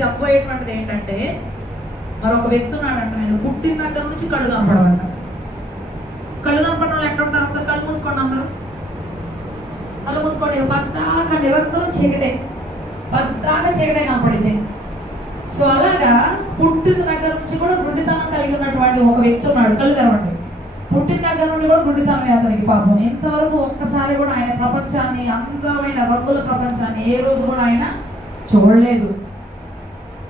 చెప్పబోయేటువంటిది ఏంటంటే, మరొక వ్యక్తి ఉన్నాడంట, ఆయన పుట్టిన దగ్గర నుంచి కళ్ళు కనపడమంట. కళ్ళు కనపడిన వాళ్ళు ఎక్కడ ఉంటారు? ఒకసారి కళ్ళు మూసుకోండి, అందరూ కళ్ళు మూసుకోండి. పద్దాకా నిరంతరం చీకటే, పద్దాకా చీకటే కనపడింది. సో అలాగా పుట్టిన దగ్గర నుంచి కూడా గుడ్డితనం కలిగి ఉన్నటువంటి ఒక వ్యక్తి ఉన్నాడు. కళ్ళు తెరవండి. పుట్టిన దగ్గర నుండి కూడా గుడ్డితనమే అతనికి. పాపం ఇంతవరకు ఒక్కసారి కూడా ఆయన ప్రపంచాన్ని, అందమైన రంగుల ప్రపంచాన్ని ఏ రోజు కూడా ఆయన చూడలేదు.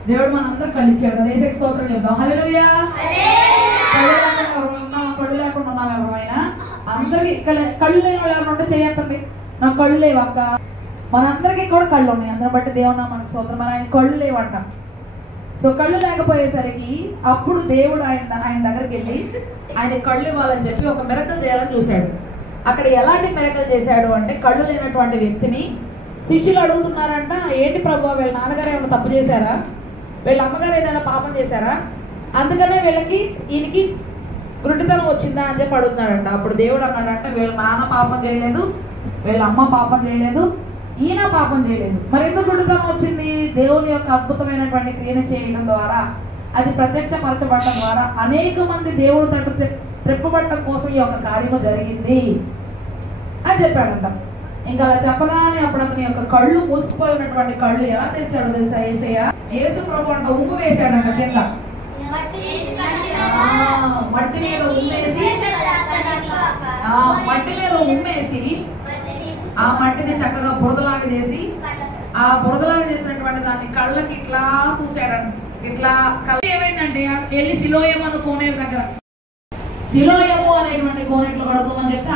దేవుడు మనందరూ కళ్ళు ఇచ్చాడు కదా. ఏసే స్తోత్రం చెప్దాం. హల్లెలూయా. కళ్ళు లేకుండా ఉన్నాం ఎవరైనా? అందరికి కళ్ళు లేని వాళ్ళు ఎవరు ఉంటే చేయకండి. నాకు కళ్ళు లేవు అక్క. మనందరికీ కూడా కళ్ళు ఉన్నాయి. అందరి బట్టి దేవుడు మనకు స్తోత్రం. మరి ఆయన కళ్ళు లేవంట. సో కళ్ళు లేకపోయేసరికి అప్పుడు దేవుడు ఆయన దగ్గరికి వెళ్ళి ఆయన కళ్ళు ఇవ్వాలని చెప్పి ఒక మిరకల్ చేయాలని చూశాడు. అక్కడ ఎలాంటి మిరకల్ చేశాడు అంటే, కళ్ళు లేనటువంటి వ్యక్తిని శిష్యులు అడుగుతున్నారంట, ఏంటి ప్రభు, వీళ్ళ నాన్నగారు ఏమైనా తప్పు చేశారా, వీళ్ళ అమ్మగారు ఏదైనా పాపం చేశారా, అందుకనే ఈయనకి గుడ్డితనం వచ్చిందా అని చెప్పి అడుగుతున్నాడంట. అప్పుడు దేవుడు అన్నాడంట, వీళ్ళ నాన్న పాపం చేయలేదు, వీళ్ళ అమ్మ పాపం చేయలేదు, ఈయన పాపం చేయలేదు. మరి ఎందుకు గుడ్డితనం వచ్చింది? దేవుని యొక్క అద్భుతమైనటువంటి క్రియను చేయడం ద్వారా, అది ప్రత్యక్షపరచబడటం ద్వారా అనేక మంది దేవుడు తట్టు త్రిప్పబడటం కోసం ఈ యొక్క కార్యము జరిగింది అని చెప్పాడంట. ఇంకా అలా చెప్పగానే అప్పుడు అతని యొక్క కళ్ళు మూసుకుపోయినటువంటి కళ్ళు ఎలా తెచ్చాడో తెలుసా యేసయ్య? యేసు ప్రభు అంట ఉమ్ము వేశాడంట కింద. మట్టి మీద ఉమ్మేసి ఆ మట్టిని చక్కగా బురదలాగా చేసి, ఆ బురదలాగా చేసినటువంటి దాన్ని కళ్ళకి ఇట్లా పూసాడంట. ఇట్లా కళ్ళు ఏమైందంటే, వెళ్ళి సిలోయము అనే కోనేరు దగ్గర, సిలోయము అనేటువంటి కోనేట్లో పడుకోమని చెప్తే